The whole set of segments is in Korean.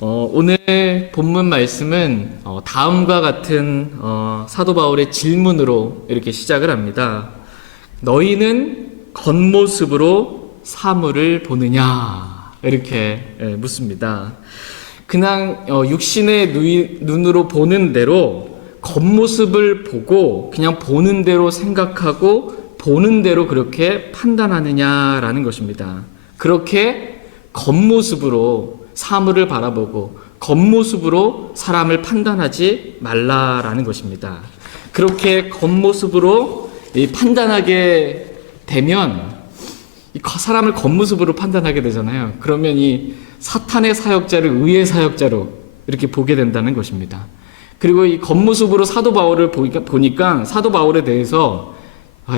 오늘 본문 말씀은 다음과 같은 사도 바울의 질문으로 이렇게 시작을 합니다. 너희는 겉모습으로 사물을 보느냐? 이렇게 묻습니다. 그냥 육신의 눈으로 보는 대로 겉모습을 보고 그냥 보는 대로 생각하고 보는 대로 그렇게 판단하느냐라는 것입니다. 그렇게 겉모습으로 사물을 바라보고 겉모습으로 사람을 판단하지 말라라는 것입니다. 그렇게 겉모습으로 판단하게 되면 사람을 겉모습으로 판단하게 되잖아요. 그러면 이 사탄의 사역자를 의의 사역자로 이렇게 보게 된다는 것입니다. 그리고 이 겉모습으로 사도 바울을 보니까 사도 바울에 대해서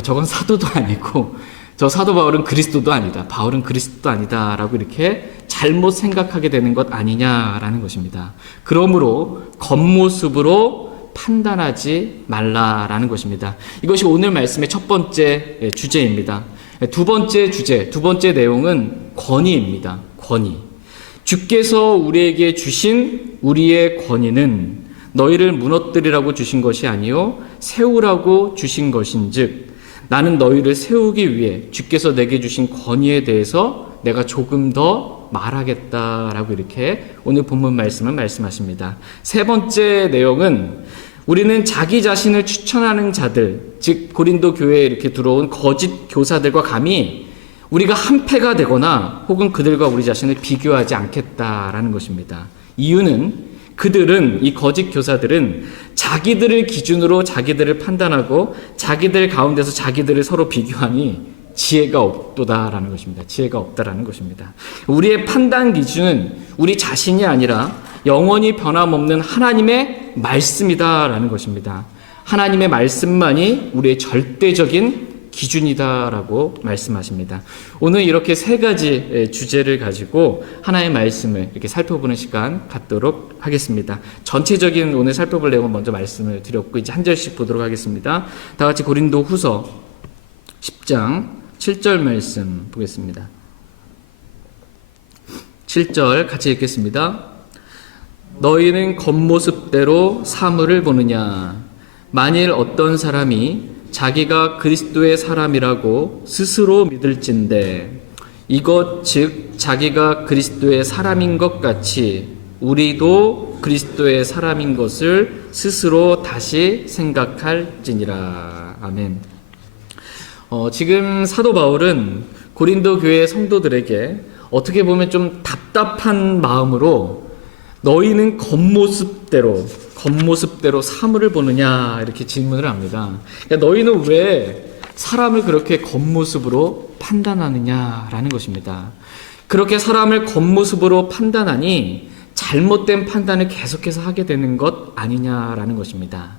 저건 사도도 아니고 저 사도 바울은 그리스도도 아니다. 바울은 그리스도도 아니다. 라고 이렇게 잘못 생각하게 되는 것 아니냐라는 것입니다. 그러므로 겉모습으로 판단하지 말라라는 것입니다. 이것이 오늘 말씀의 첫 번째 주제입니다. 두 번째 내용은 권위입니다. 권위. 주께서 우리에게 주신 우리의 권위는 너희를 무너뜨리라고 주신 것이 아니요 세우라고 주신 것인즉 나는 너희를 세우기 위해 주께서 내게 주신 권위에 대해서 내가 조금 더 말하겠다라고 이렇게 오늘 본문 말씀은 말씀하십니다. 세 번째 내용은 우리는 자기 자신을 추천하는 자들, 즉 고린도 교회에 이렇게 들어온 거짓 교사들과 감히 우리가 한패가 되거나 혹은 그들과 우리 자신을 비교하지 않겠다라는 것입니다. 이유는 그들은, 이 거짓 교사들은 자기들을 기준으로 자기들을 판단하고 자기들 가운데서 자기들을 서로 비교하니 지혜가 없도다라는 것입니다. 지혜가 없다라는 것입니다. 우리의 판단 기준은 우리 자신이 아니라 영원히 변함없는 하나님의 말씀이다라는 것입니다. 하나님의 말씀만이 우리의 절대적인 기준이다라고 말씀하십니다. 오늘 이렇게 세 가지 주제를 가지고 하나의 말씀을 이렇게 살펴보는 시간 갖도록 하겠습니다. 전체적인 오늘 살펴볼 내용은 먼저 말씀을 드렸고 이제 한 절씩 보도록 하겠습니다. 다 같이 고린도 후서 10장 7절 말씀 보겠습니다. 7절 같이 읽겠습니다. 너희는 겉모습대로 사물을 보느냐? 만일 어떤 사람이 자기가 그리스도의 사람이라고 스스로 믿을진대 이것 즉 자기가 그리스도의 사람인 것 같이 우리도 그리스도의 사람인 것을 스스로 다시 생각할지니라. 아멘. 지금 사도 바울은 고린도 교회 성도들에게 어떻게 보면 좀 답답한 마음으로 너희는 겉모습대로 사물을 보느냐 이렇게 질문을 합니다. 그러니까 너희는 왜 사람을 그렇게 겉모습으로 판단하느냐라는 것입니다. 그렇게 사람을 겉모습으로 판단하니 잘못된 판단을 계속해서 하게 되는 것 아니냐라는 것입니다.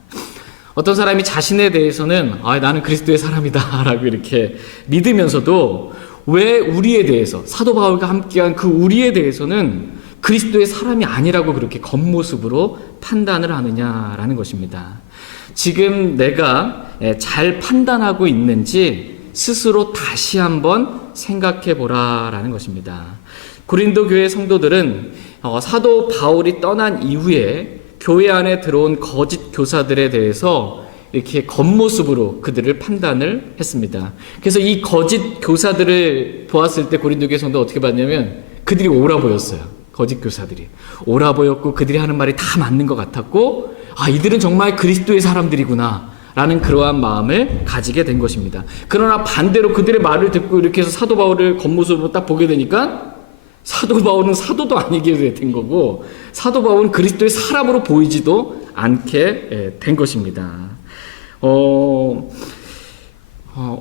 어떤 사람이 자신에 대해서는 나는 그리스도의 사람이다 라고 이렇게 믿으면서도 왜 우리에 대해서 사도 바울과 함께한 그 우리에 대해서는 그리스도의 사람이 아니라고 그렇게 겉모습으로 판단을 하느냐라는 것입니다. 지금 내가 잘 판단하고 있는지 스스로 다시 한번 생각해 보라라는 것입니다. 고린도 교회 성도들은 사도 바울이 떠난 이후에 교회 안에 들어온 거짓 교사들에 대해서 이렇게 겉모습으로 그들을 판단을 했습니다. 그래서 이 거짓 교사들을 보았을 때 고린도 교회 성도가 어떻게 봤냐면 그들이 옳아 보였어요. 거짓 교사들이 옳아 보였고 그들이 하는 말이 다 맞는 것 같았고 이들은 정말 그리스도의 사람들이구나 라는 그러한 마음을 가지게 된 것입니다. 그러나 반대로 그들의 말을 듣고 이렇게 해서 사도 바울을 겉모습으로 딱 보게 되니까 사도 바울은 사도도 아니게 된 거고 사도 바울은 그리스도의 사람으로 보이지도 않게 된 것입니다.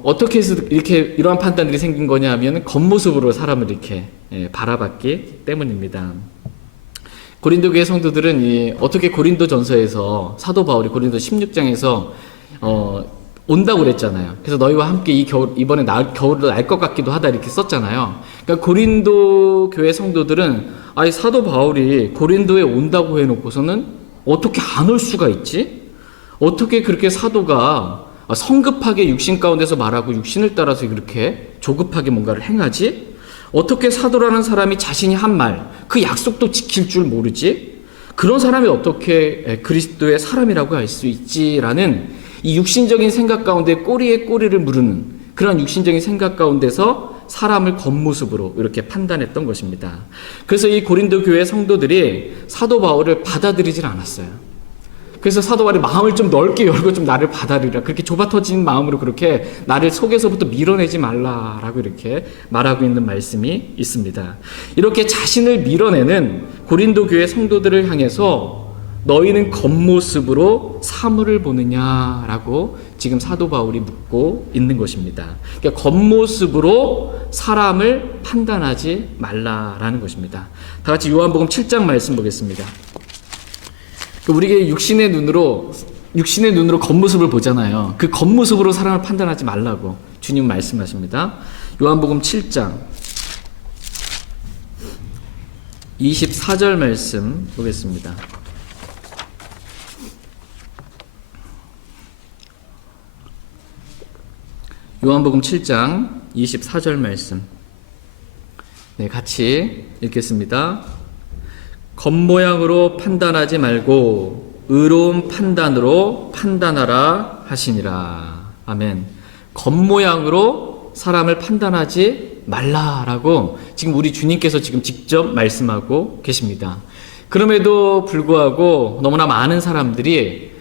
어떻게 해서 이렇게 이러한 판단들이 생긴 거냐 하면 겉모습으로 사람을 이렇게 바라봤기 때문입니다. 고린도 교회 성도들은 어떻게 고린도 전서에서 사도 바울이 고린도 16장에서 온다고 그랬잖아요. 그래서 너희와 함께 이번에 겨울을 날 것 같기도 하다 이렇게 썼잖아요. 그러니까 고린도 교회 성도들은 사도 바울이 고린도에 온다고 해놓고서는 어떻게 안 올 수가 있지? 어떻게 그렇게 사도가 성급하게 육신 가운데서 말하고 육신을 따라서 그렇게 조급하게 뭔가를 행하지? 어떻게 사도라는 사람이 자신이 한 말, 그 약속도 지킬 줄 모르지? 그런 사람이 어떻게 그리스도의 사람이라고 할 수 있지라는 이 육신적인 생각 가운데 꼬리에 꼬리를 무르는 그런 육신적인 생각 가운데서 사람을 겉모습으로 이렇게 판단했던 것입니다. 그래서 이 고린도 교회 성도들이 사도 바울을 받아들이질 않았어요. 그래서 사도 바울이 마음을 좀 넓게 열고 좀 나를 받아들이라, 그렇게 좁아 터진 마음으로 그렇게 나를 속에서부터 밀어내지 말라라고 이렇게 말하고 있는 말씀이 있습니다. 이렇게 자신을 밀어내는 고린도 교회 성도들을 향해서 너희는 겉모습으로 사물을 보느냐라고 지금 사도 바울이 묻고 있는 것입니다. 그러니까 겉모습으로 사람을 판단하지 말라라는 것입니다. 다 같이 요한복음 7장 말씀 보겠습니다. 우리가 육신의 눈으로 겉모습을 보잖아요. 그 겉모습으로 사람을 판단하지 말라고 주님 말씀하십니다. 요한복음 7장 24절 말씀 보겠습니다. 요한복음 7장 24절 말씀. 네, 같이 읽겠습니다. 겉모양으로 판단하지 말고 의로운 판단으로 판단하라 하시니라. 아멘. 겉모양으로 사람을 판단하지 말라라고 지금 우리 주님께서 지금 직접 말씀하고 계십니다. 그럼에도 불구하고 너무나 많은 사람들이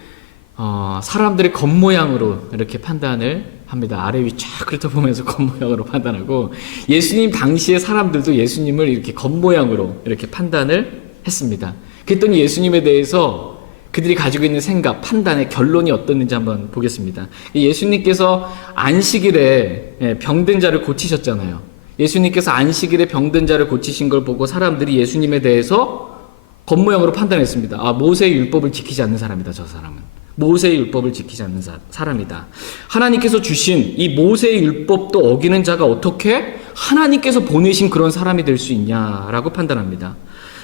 사람들의 겉모양으로 이렇게 판단을 합니다. 아래 위 쫙 훑어보면서 겉모양으로 판단하고, 예수님 당시의 사람들도 예수님을 이렇게 겉모양으로 이렇게 판단을 했습니다. 그랬더니 예수님에 대해서 그들이 가지고 있는 생각, 판단의 결론이 어떻는지 한번 보겠습니다. 예수님께서 안식일에 병든 자를 고치셨잖아요. 예수님께서 안식일에 병든 자를 고치신 걸 보고 사람들이 예수님에 대해서 겉모양으로 판단했습니다. 아, 모세의 율법을 지키지 않는 사람이다, 저 사람은. 모세의 율법을 지키지 않는 사람이다. 하나님께서 주신 이 모세의 율법도 어기는 자가 어떻게 하나님께서 보내신 그런 사람이 될 수 있냐라고 판단합니다.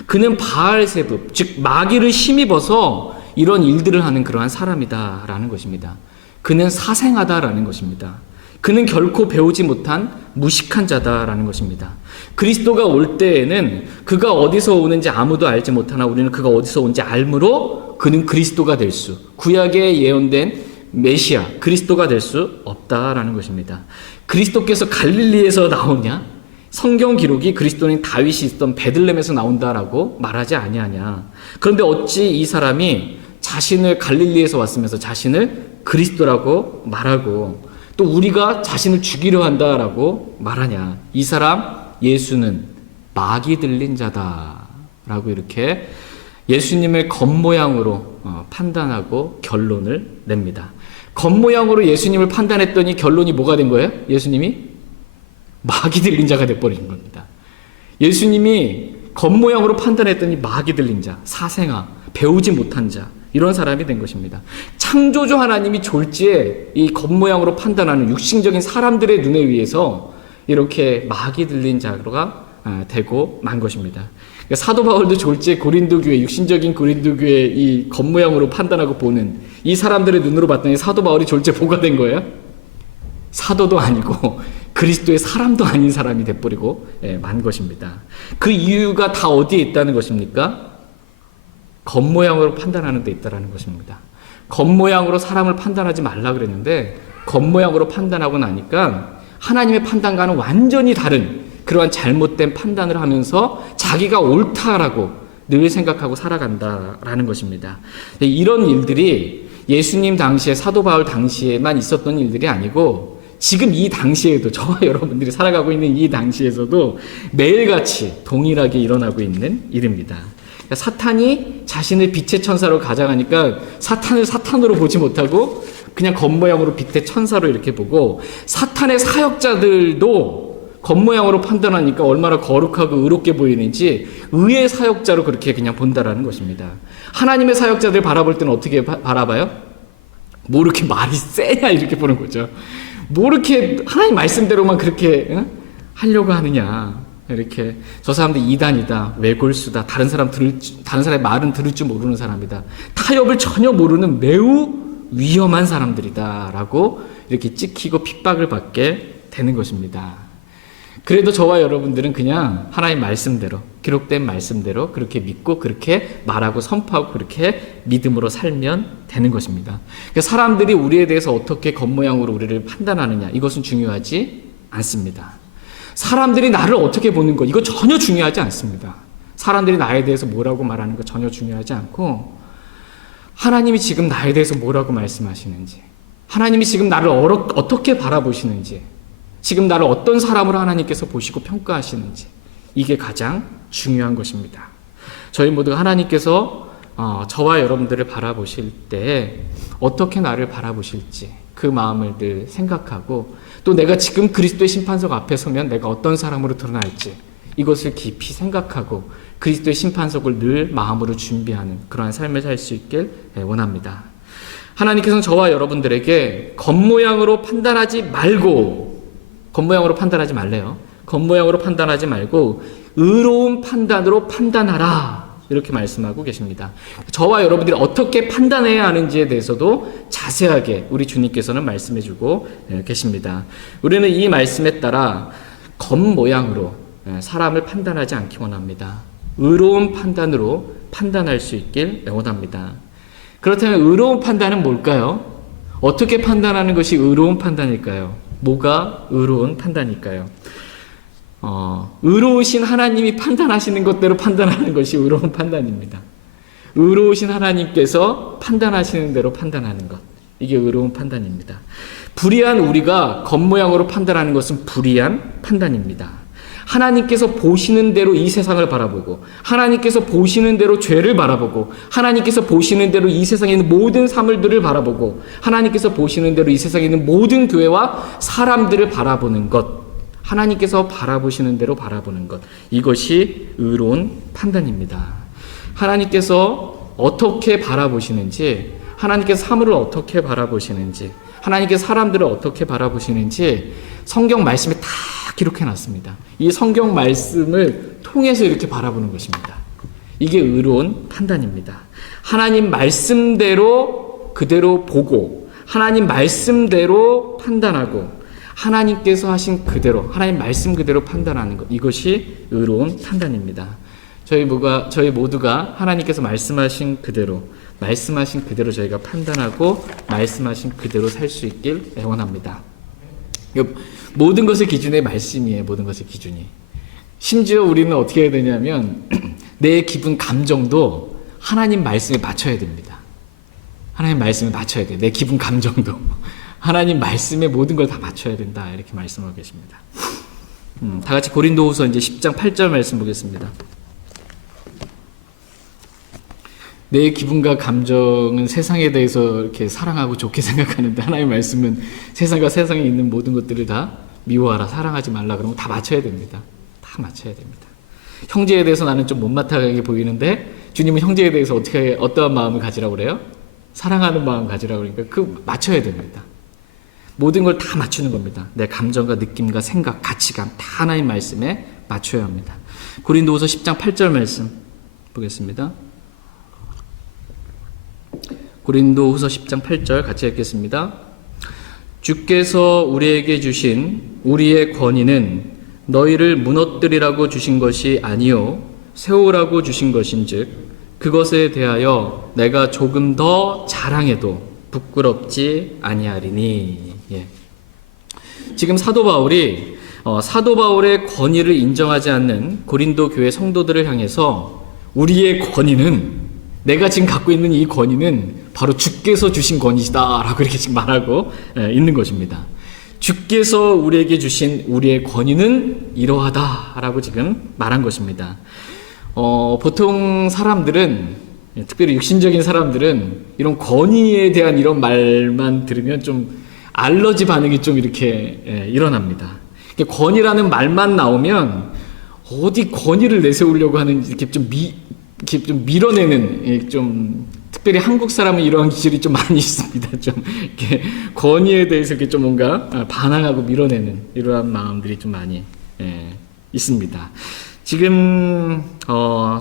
그는 바알세붑, 즉 마귀를 힘입어서 이런 일들을 하는 그러한 사람이다라는 것입니다. 그는 사생하다라는 것입니다. 그는 결코 배우지 못한 무식한 자다라는 것입니다. 그리스도가 올 때에는 그가 어디서 오는지 아무도 알지 못하나 우리는 그가 어디서 온지 알므로 그는 그리스도가 될 수, 구약에 예언된 메시아 그리스도가 될 수 없다라는 것입니다. 그리스도께서 갈릴리에서 나오냐? 성경 기록이 그리스도는 다윗이 있던 베들레헴에서 나온다라고 말하지 아니하냐? 그런데 어찌 이 사람이 자신을 갈릴리에서 왔으면서 자신을 그리스도라고 말하고 또 우리가 자신을 죽이려 한다라고 말하냐? 이 사람 예수는 마귀 들린 자다라고 이렇게 예수님을 겉모양으로 판단하고 결론을 냅니다. 겉모양으로 예수님을 판단했더니 결론이 뭐가 된 거예요? 예수님이 마귀 들린 자가 돼버린 겁니다. 예수님이 겉모양으로 판단했더니 마귀 들린 자, 사생아, 배우지 못한 자, 이런 사람이 된 것입니다. 창조주 하나님이 졸지에 이 겉모양으로 판단하는 육신적인 사람들의 눈에 의해서 이렇게 마귀 들린 자가 되고 만 것입니다. 그러니까 사도 바울도 졸지에 고린도 교회, 육신적인 고린도 교회 이 겉모양으로 판단하고 보는 이 사람들의 눈으로 봤더니 사도 바울이 졸지에 뭐가 된 거예요? 사도도 아니고 그리스도의 사람도 아닌 사람이 돼버리고 만 것입니다. 그 이유가 다 어디에 있다는 것입니까? 겉모양으로 판단하는 데 있다는 것입니다. 겉모양으로 사람을 판단하지 말라 그랬는데 겉모양으로 판단하고 나니까 하나님의 판단과는 완전히 다른 그러한 잘못된 판단을 하면서 자기가 옳다라고 늘 생각하고 살아간다라는 것입니다. 이런 일들이 예수님 당시에 사도 바울 당시에만 있었던 일들이 아니고 지금 이 당시에도 저와 여러분들이 살아가고 있는 이 당시에서도 매일같이 동일하게 일어나고 있는 일입니다. 사탄이 자신을 빛의 천사로 가장하니까 사탄을 사탄으로 보지 못하고 그냥 겉모양으로 빛의 천사로 이렇게 보고, 사탄의 사역자들도 겉모양으로 판단하니까 얼마나 거룩하고 의롭게 보이는지 의의 사역자로 그렇게 그냥 본다라는 것입니다. 하나님의 사역자들 바라볼 때는 어떻게 바라봐요? 뭐 이렇게 말이 세냐 이렇게 보는 거죠. 뭐 이렇게 하나님 말씀대로만 그렇게 하려고 하느냐, 이렇게 저 사람들 이단이다, 외골수다, 다른 사람의 말은 들을 줄 모르는 사람이다, 타협을 전혀 모르는 매우 위험한 사람들이다 라고 이렇게 찍히고 핍박을 받게 되는 것입니다. 그래도 저와 여러분들은 그냥 하나님 말씀대로, 기록된 말씀대로 그렇게 믿고 그렇게 말하고 선포하고 그렇게 믿음으로 살면 되는 것입니다. 그러니까 사람들이 우리에 대해서 어떻게 겉모양으로 우리를 판단하느냐, 이것은 중요하지 않습니다. 사람들이 나를 어떻게 보는 것, 이거 전혀 중요하지 않습니다. 사람들이 나에 대해서 뭐라고 말하는 거 전혀 중요하지 않고, 하나님이 지금 나에 대해서 뭐라고 말씀하시는지, 하나님이 지금 나를 어떻게 바라보시는지, 지금 나를 어떤 사람으로 하나님께서 보시고 평가하시는지, 이게 가장 중요한 것입니다. 저희 모두가 하나님께서 저와 여러분들을 바라보실 때 어떻게 나를 바라보실지 그 마음을 늘 생각하고, 또 내가 지금 그리스도의 심판석 앞에 서면 내가 어떤 사람으로 드러날지 이것을 깊이 생각하고 그리스도의 심판석을 늘 마음으로 준비하는 그러한 삶을 살 수 있길 원합니다. 하나님께서는 저와 여러분들에게 겉모양으로 판단하지 말고, 겉모양으로 판단하지 말래요. 겉모양으로 판단하지 말고 의로운 판단으로 판단하라, 이렇게 말씀하고 계십니다. 저와 여러분들이 어떻게 판단해야 하는지에 대해서도 자세하게 우리 주님께서는 말씀해주고 계십니다. 우리는 이 말씀에 따라 겉모양으로 사람을 판단하지 않기 원합니다. 의로운 판단으로 판단할 수 있길 원합니다. 그렇다면 의로운 판단은 뭘까요? 어떻게 판단하는 것이 의로운 판단일까요? 뭐가 의로운 판단일까요? 의로우신 하나님이 판단하시는 것대로 판단하는 것이 의로운 판단입니다. 의로우신 하나님께서 판단하시는 대로 판단하는 것, 이게 의로운 판단입니다. 불의한 우리가 겉모양으로 판단하는 것은 불의한 판단입니다. 하나님께서 보시는 대로 이 세상을 바라보고, 하나님께서 보시는 대로 죄를 바라보고, 하나님께서 보시는 대로 이 세상에 있는 모든 사물들을 바라보고, 하나님께서 보시는 대로 이 세상에 있는 모든 교회와 사람들을 바라보는 것, 하나님께서 바라보시는 대로 바라보는 것, 이것이 의로운 판단입니다. 하나님께서 어떻게 바라보시는지, 하나님께서 사물을 어떻게 바라보시는지, 하나님께서 사람들을 어떻게 바라보시는지 성경 말씀에 다 기록해 놨습니다. 이 성경 말씀을 통해서 이렇게 바라보는 것입니다. 이게 의로운 판단입니다. 하나님 말씀대로 그대로 보고, 하나님 말씀대로 판단하고, 하나님께서 하신 그대로, 하나님 말씀 그대로 판단하는 것, 이것이 의로운 판단입니다. 저희 모두가 하나님께서 말씀하신 그대로 저희가 판단하고 말씀하신 그대로 살 수 있길 원합니다. 모든 것의 기준의 말씀이에요. 모든 것의 기준이. 심지어 우리는 어떻게 해야 되냐면 내 기분, 감정도 하나님 말씀에 맞춰야 됩니다. 하나님 말씀에 맞춰야 돼요. 내 기분, 감정도 하나님 말씀에 모든 걸 다 맞춰야 된다, 이렇게 말씀하고 계십니다. 다 같이 고린도후서 이제 10장 8절 말씀 보겠습니다. 내 기분과 감정은 세상에 대해서 이렇게 사랑하고 좋게 생각하는데, 하나님의 말씀은 세상과 세상에 있는 모든 것들을 다 미워하라, 사랑하지 말라, 그러면 다 맞춰야 됩니다. 다 맞춰야 됩니다. 형제에 대해서 나는 좀 못마땅하게 보이는데 주님은 형제에 대해서 어떠한 마음을 가지라고 그래요? 사랑하는 마음 가지라고 그러니까 그 맞춰야 됩니다. 모든 걸 다 맞추는 겁니다. 내 감정과 느낌과 생각, 가치관 다 하나님 말씀에 맞춰야 합니다. 고린도후서 10장 8절 말씀 보겠습니다. 고린도후서 10장 8절 같이 읽겠습니다. 주께서 우리에게 주신 우리의 권위는 너희를 무너뜨리라고 주신 것이 아니요 세우라고 주신 것인즉 그것에 대하여 내가 조금 더 자랑해도 부끄럽지 아니하리니. 예. 지금 사도 바울의 권위를 인정하지 않는 고린도 교회 성도들을 향해서 우리의 권위는, 내가 지금 갖고 있는 이 권위는 바로 주께서 주신 권위다 라고 이렇게 지금 말하고 있는 것입니다. 주께서 우리에게 주신 우리의 권위는 이러하다 라고 지금 말한 것입니다. 보통 사람들은, 특별히 육신적인 사람들은 이런 권위에 대한 이런 말만 들으면 좀 알러지 반응이 좀 이렇게 일어납니다. 권위라는 말만 나오면 어디 권위를 내세우려고 하는 이렇게 좀 밀어내는, 좀 특별히 한국 사람은 이러한 기질이 좀 많이 있습니다. 좀 이렇게 권위에 대해서 이렇게 좀 뭔가 반항하고 밀어내는 이러한 마음들이 좀 많이 있습니다. 지금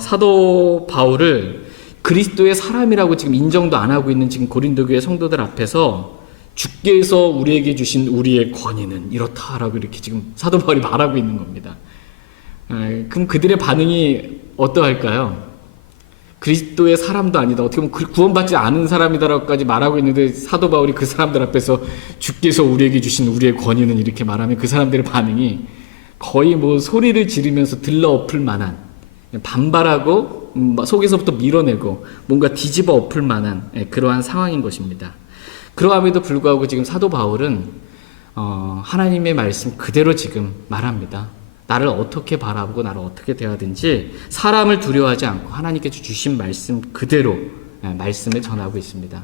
사도 바울을 그리스도의 사람이라고 지금 인정도 안 하고 있는 지금 고린도 교회 성도들 앞에서 주께서 우리에게 주신 우리의 권위는 이렇다라고 이렇게 지금 사도 바울이 말하고 있는 겁니다. 그럼 그들의 반응이 어떠할까요? 그리스도의 사람도 아니다. 어떻게 보면 구원받지 않은 사람이다라고까지 말하고 있는데 사도 바울이 그 사람들 앞에서 주께서 우리에게 주신 우리의 권위는 이렇게 말하면 그 사람들의 반응이 거의 뭐 소리를 지르면서 들러엎을 만한, 반발하고 속에서부터 밀어내고 뭔가 뒤집어 엎을 만한 그러한 상황인 것입니다. 그러함에도 불구하고 지금 사도 바울은 하나님의 말씀 그대로 지금 말합니다. 나를 어떻게 바라보고 나를 어떻게 대하든지 사람을 두려워하지 않고 하나님께서 주신 말씀 그대로 말씀을 전하고 있습니다.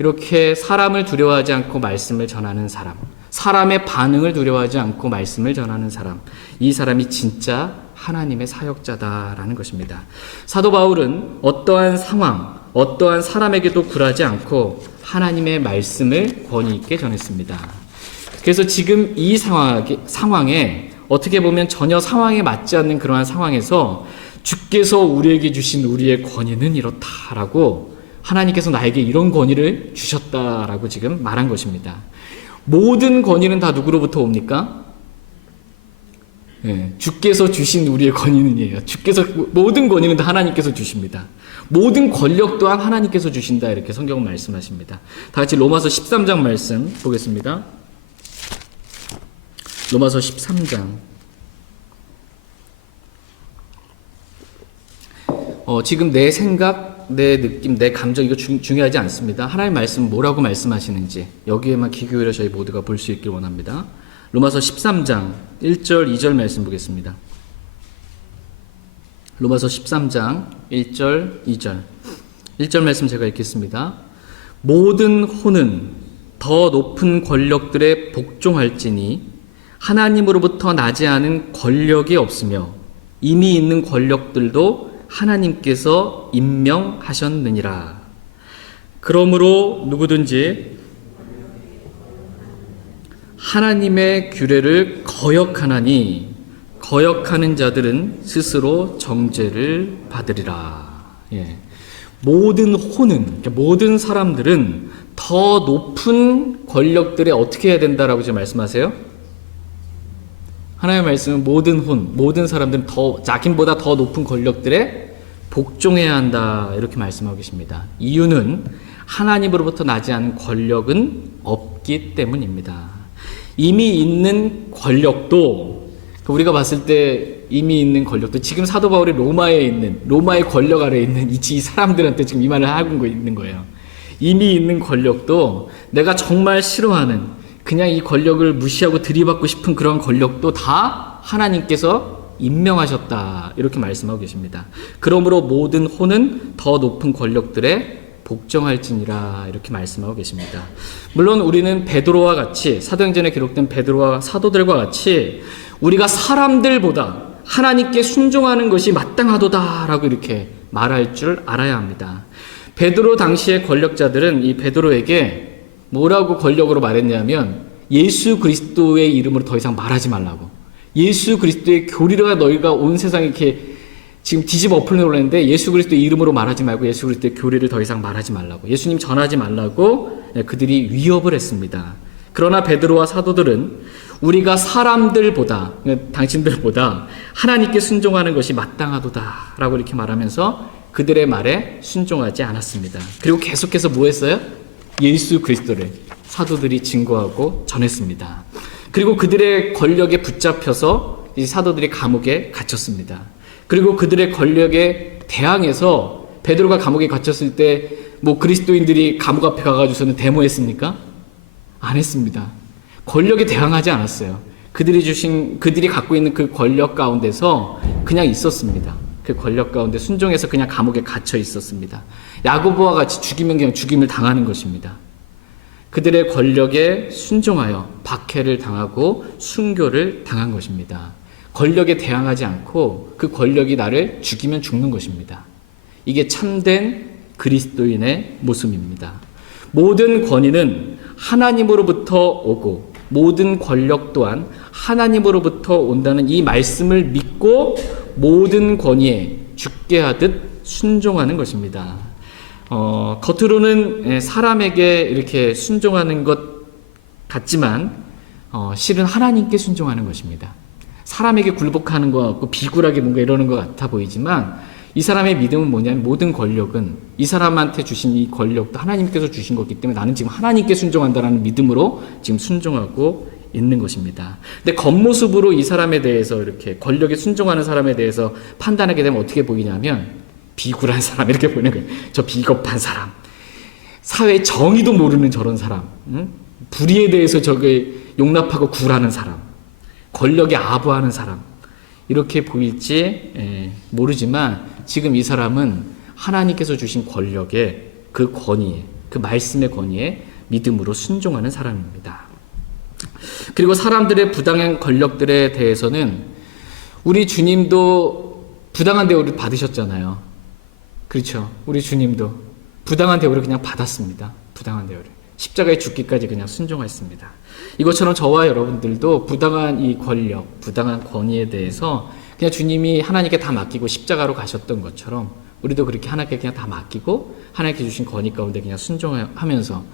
이렇게 사람을 두려워하지 않고 말씀을 전하는 사람, 사람의 반응을 두려워하지 않고 말씀을 전하는 사람, 이 사람이 진짜 하나님의 사역자다라는 것입니다. 사도 바울은 어떠한 상황, 어떠한 사람에게도 굴하지 않고 하나님의 말씀을 권위 있게 전했습니다. 그래서 지금 이 상황에 어떻게 보면 전혀 상황에 맞지 않는 그러한 상황에서 주께서 우리에게 주신 우리의 권위는 이렇다라고 하나님께서 나에게 이런 권위를 주셨다라고 지금 말한 것입니다. 모든 권위는 다 누구로부터 옵니까? 주께서 주신 우리의 권위는이에요. 주께서 모든 권위는 다 하나님께서 주십니다. 모든 권력 또한 하나님께서 주신다 이렇게 성경은 말씀하십니다. 다 같이 로마서 13장 말씀 보겠습니다. 로마서 13장. 지금 내 생각, 내 느낌, 내 감정 이거 중요하지 않습니다. 하나님의 말씀 뭐라고 말씀하시는지 여기에만 귀 기울여 저희 모두가 볼 수 있길 원합니다. 로마서 13장 1절 2절 말씀 보겠습니다. 로마서 13장 1절 2절 1절 말씀 제가 읽겠습니다. 모든 혼은 더 높은 권력들에 복종할지니 하나님으로부터 나지 않은 권력이 없으며 이미 있는 권력들도 하나님께서 임명하셨느니라. 그러므로 누구든지 하나님의 규례를 거역하나니 거역하는 자들은 스스로 정죄를 받으리라. 모든 혼은, 그러니까 모든 사람들은 더 높은 권력들에 어떻게 해야 된다라고 지금 말씀하세요? 하나님의 말씀은 모든 혼, 모든 사람들은 자신보다 더 높은 권력들에 복종해야 한다 이렇게 말씀하고 계십니다. 이유는 하나님으로부터 나지 않은 권력은 없기 때문입니다. 이미 있는 권력도 우리가 봤을 때 이미 있는 권력도 지금 사도 바울이 로마의 권력 아래에 있는 이 사람들한테 지금 이 말을 하고 있는 거예요. 이미 있는 권력도 내가 정말 싫어하는 그냥 이 권력을 무시하고 들이받고 싶은 그런 권력도 다 하나님께서 임명하셨다 이렇게 말씀하고 계십니다. 그러므로 모든 혼은 더 높은 권력들에 복종할지니라 이렇게 말씀하고 계십니다. 물론 우리는 베드로와 같이 사도행전에 기록된 베드로와 사도들과 같이 우리가 사람들보다 하나님께 순종하는 것이 마땅하도다라고 이렇게 말할 줄 알아야 합니다. 베드로 당시의 권력자들은 이 베드로에게 뭐라고 권력으로 말했냐면 예수 그리스도의 이름으로 더 이상 말하지 말라고. 예수 그리스도의 교리가 너희가 온 세상에 이렇게 지금 뒤집어 엎으려고 했는데 예수 그리스도의 이름으로 말하지 말고 예수 그리스도의 교리를 더 이상 말하지 말라고. 예수님 전하지 말라고 그들이 위협을 했습니다. 그러나 베드로와 사도들은 우리가 사람들보다, 당신들보다 하나님께 순종하는 것이 마땅하도다라고 이렇게 말하면서 그들의 말에 순종하지 않았습니다. 그리고 계속해서 뭐 했어요? 예수 그리스도를 사도들이 증거하고 전했습니다. 그리고 그들의 권력에 붙잡혀서 이 사도들이 감옥에 갇혔습니다. 그리고 그들의 권력에 대항해서 베드로가 감옥에 갇혔을 때 뭐 그리스도인들이 감옥 앞에 가가지고서는 데모했습니까? 안 했습니다. 권력에 대항하지 않았어요. 그들이 갖고 있는 그 권력 가운데서 그냥 있었습니다. 그 권력 가운데 순종해서 그냥 감옥에 갇혀 있었습니다. 야고보와 같이 죽이면 그냥 죽임을 당하는 것입니다. 그들의 권력에 순종하여 박해를 당하고 순교를 당한 것입니다. 권력에 대항하지 않고 그 권력이 나를 죽이면 죽는 것입니다. 이게 참된 그리스도인의 모습입니다. 모든 권위는 하나님으로부터 오고 모든 권력 또한 하나님으로부터 온다는 이 말씀을 믿고 모든 권위에 죽게 하듯 순종하는 것입니다. 겉으로는 사람에게 이렇게 순종하는 것 같지만 실은 하나님께 순종하는 것입니다. 사람에게 굴복하는 것 같고 비굴하게 뭔가 이러는 것 같아 보이지만 이 사람의 믿음은 뭐냐면 모든 권력은 이 사람한테 주신 이 권력도 하나님께서 주신 거기 때문에 나는 지금 하나님께 순종한다라는 믿음으로 지금 순종하고 있는 것입니다. 근데 겉모습으로 이 사람에 대해서 이렇게 권력에 순종하는 사람에 대해서 판단하게 되면 어떻게 보이냐면 비굴한 사람 이렇게 보이는 거예요. 저 비겁한 사람, 사회 정의도 모르는 저런 사람, 불의에 대해서 저게 용납하고 굴하는 사람, 권력에 아부하는 사람 이렇게 보일지 모르지만 지금 이 사람은 하나님께서 주신 권력에 그 권위에 그 말씀의 권위에 믿음으로 순종하는 사람입니다. 그리고 사람들의 부당한 권력들에 대해서는 우리 주님도 부당한 대우를 받으셨잖아요. 그렇죠. 우리 주님도 부당한 대우를 그냥 받았습니다. 부당한 대우를. 십자가에 죽기까지 그냥 순종했습니다. 이것처럼 저와 여러분들도 부당한 이 권력, 부당한 권위에 대해서 그냥 주님이 하나님께 다 맡기고 십자가로 가셨던 것처럼 우리도 그렇게 하나님께 그냥 다 맡기고 하나님께 주신 권위 가운데 그냥 순종하면서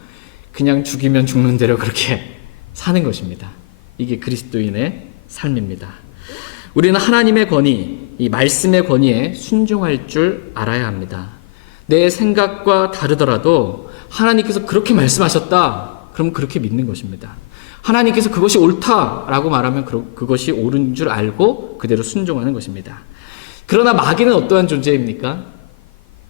그냥 죽이면 죽는 대로 그렇게 사는 것입니다. 이게 그리스도인의 삶입니다. 우리는 하나님의 권위, 이 말씀의 권위에 순종할 줄 알아야 합니다. 내 생각과 다르더라도 하나님께서 그렇게 말씀하셨다. 그럼 그렇게 믿는 것입니다. 하나님께서 그것이 옳다라고 말하면 그것이 옳은 줄 알고 그대로 순종하는 것입니다. 그러나 마귀는 어떠한 존재입니까?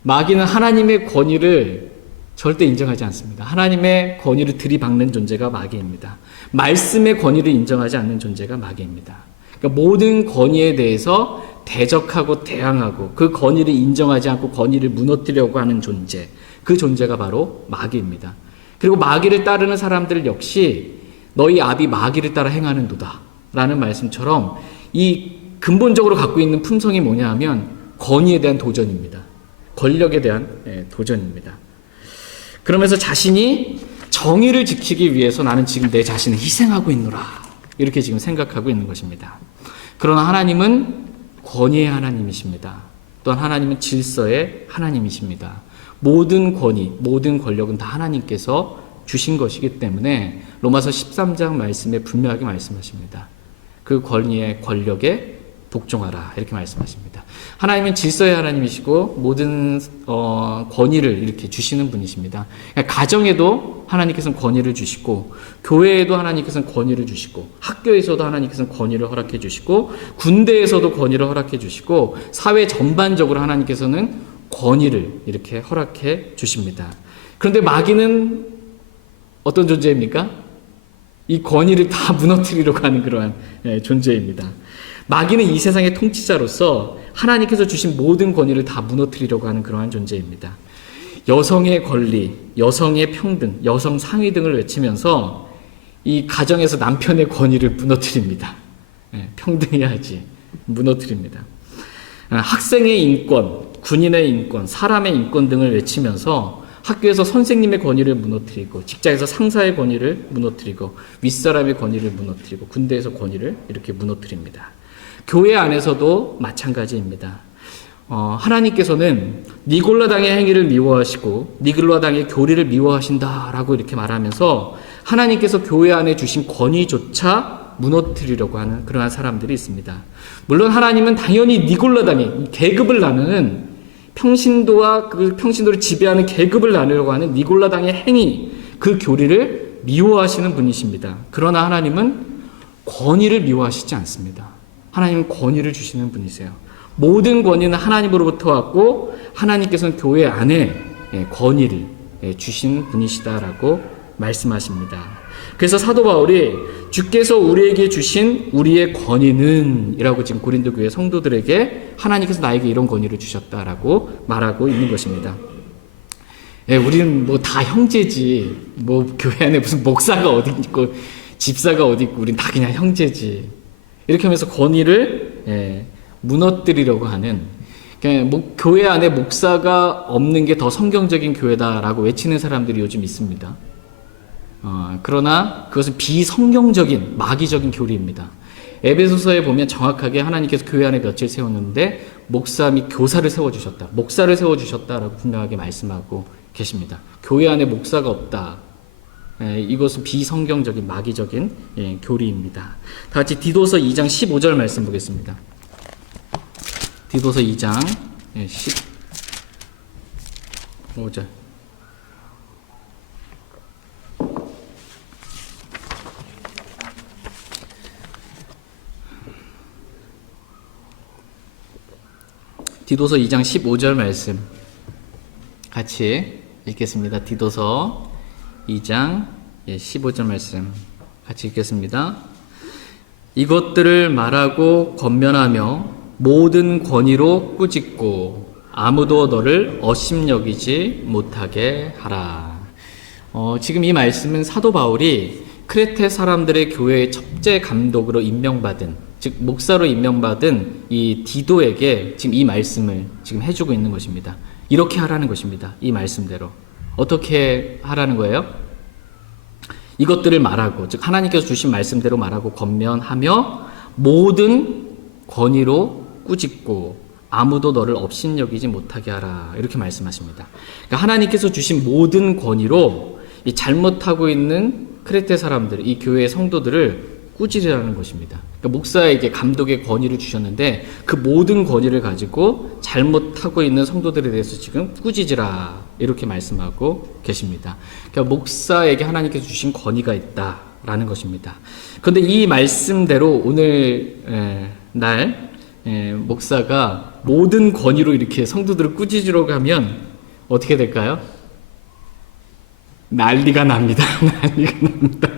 마귀는 하나님의 권위를 절대 인정하지 않습니다. 하나님의 권위를 들이박는 존재가 마귀입니다. 말씀의 권위를 인정하지 않는 존재가 마귀입니다. 그러니까 모든 권위에 대해서 대적하고 대항하고 그 권위를 인정하지 않고 권위를 무너뜨리려고 하는 존재, 그 존재가 바로 마귀입니다. 그리고 마귀를 따르는 사람들 역시 너희 압이 마귀를 따라 행하는도다 라는 말씀처럼 이 근본적으로 갖고 있는 품성이 뭐냐 하면 권위에 대한 도전입니다. 권력에 대한 도전입니다. 그러면서 자신이 정의를 지키기 위해서 나는 지금 내 자신을 희생하고 있노라 이렇게 지금 생각하고 있는 것입니다. 그러나 하나님은 권위의 하나님이십니다. 또한 하나님은 질서의 하나님이십니다. 모든 권위, 모든 권력은 다 하나님께서 주신 것이기 때문에 로마서 13장 말씀에 분명하게 말씀하십니다. 그 권위의 권력에 복종하라 이렇게 말씀하십니다. 하나님은 질서의 하나님이시고 모든 권위를 이렇게 주시는 분이십니다. 가정에도 하나님께서는 권위를 주시고 교회에도 하나님께서는 권위를 주시고 학교에서도 하나님께서는 권위를 허락해 주시고 군대에서도 권위를 허락해 주시고 사회 전반적으로 하나님께서는 권위를 이렇게 허락해 주십니다. 그런데 마귀는 어떤 존재입니까? 이 권위를 다 무너뜨리려고 하는 그러한 존재입니다. 마귀는 이 세상의 통치자로서 하나님께서 주신 모든 권위를 다 무너뜨리려고 하는 그러한 존재입니다. 여성의 권리, 여성의 평등, 여성 상위 등을 외치면서 이 가정에서 남편의 권위를 무너뜨립니다. 평등해야지 무너뜨립니다. 학생의 인권, 군인의 인권, 사람의 인권 등을 외치면서 학교에서 선생님의 권위를 무너뜨리고 직장에서 상사의 권위를 무너뜨리고 윗사람의 권위를 무너뜨리고 군대에서 권위를 이렇게 무너뜨립니다. 교회 안에서도 마찬가지입니다. 하나님께서는 니골라당의 행위를 미워하시고 니골라당의 교리를 미워하신다라고 이렇게 말하면서 하나님께서 교회 안에 주신 권위조차 무너뜨리려고 하는 그러한 사람들이 있습니다. 물론 하나님은 당연히 니골라당의 계급을 나누는 평신도와 그 평신도를 지배하는 계급을 나누려고 하는 니골라당의 행위, 그 교리를 미워하시는 분이십니다. 그러나 하나님은 권위를 미워하시지 않습니다. 하나님은 권위를 주시는 분이세요. 모든 권위는 하나님으로부터 왔고 하나님께서는 교회 안에 권위를 주신 분이시다라고 말씀하십니다. 그래서 사도 바울이 주께서 우리에게 주신 우리의 권위는 이라고 지금 고린도 교회 성도들에게 하나님께서 나에게 이런 권위를 주셨다라고 말하고 있는 것입니다. 우리는 뭐 다 형제지, 뭐 교회 안에 무슨 목사가 어디 있고 집사가 어디 있고 우린 다 그냥 형제지 이렇게 하면서 권위를 무너뜨리려고 하는, 교회 안에 목사가 없는 게 더 성경적인 교회다라고 외치는 사람들이 요즘 있습니다. 그러나 그것은 비성경적인 마귀적인 교리입니다. 에베소서에 보면 정확하게 하나님께서 교회 안에 몇 질 세웠는데 목사 및 교사를 세워주셨다, 목사를 세워주셨다라고 분명하게 말씀하고 계십니다. 교회 안에 목사가 없다, 이것은 비성경적인 마귀적인 교리입니다. 다 같이 디도서 2장 15절 말씀 보겠습니다. 디도서 2장 15절. 디도서 2장 15절 말씀 같이 읽겠습니다. 디도서 2장 15절 말씀 같이 읽겠습니다. 이것들을 말하고 권면하며 모든 권위로 꾸짖고 아무도 너를 업심여기지 못하게 하라. 지금 이 말씀은 사도 바울이 크레테 사람들의 교회의 첫째 감독으로 임명받은, 즉 목사로 임명받은 이 디도에게 지금 이 말씀을 지금 해주고 있는 것입니다. 이렇게 하라는 것입니다. 이 말씀대로. 어떻게 하라는 거예요? 이것들을 말하고, 즉 하나님께서 주신 말씀대로 말하고 권면하며 모든 권위로 꾸짖고 아무도 너를 업신여기지 못하게 하라. 이렇게 말씀하십니다. 그러니까 하나님께서 주신 모든 권위로 이 잘못하고 있는 크레테 사람들, 이 교회의 성도들을 꾸짖으라는 것입니다. 그러니까 목사에게 감독의 권위를 주셨는데 그 모든 권위를 가지고 잘못하고 있는 성도들에 대해서 지금 꾸짖으라, 이렇게 말씀하고 계십니다. 그러니까 목사에게 하나님께서 주신 권위가 있다라는 것입니다. 그런데 이 말씀대로 오늘 날 목사가 모든 권위로 이렇게 성도들을 꾸짖으러 가면 어떻게 될까요? 난리가 납니다. 난리가 납니다.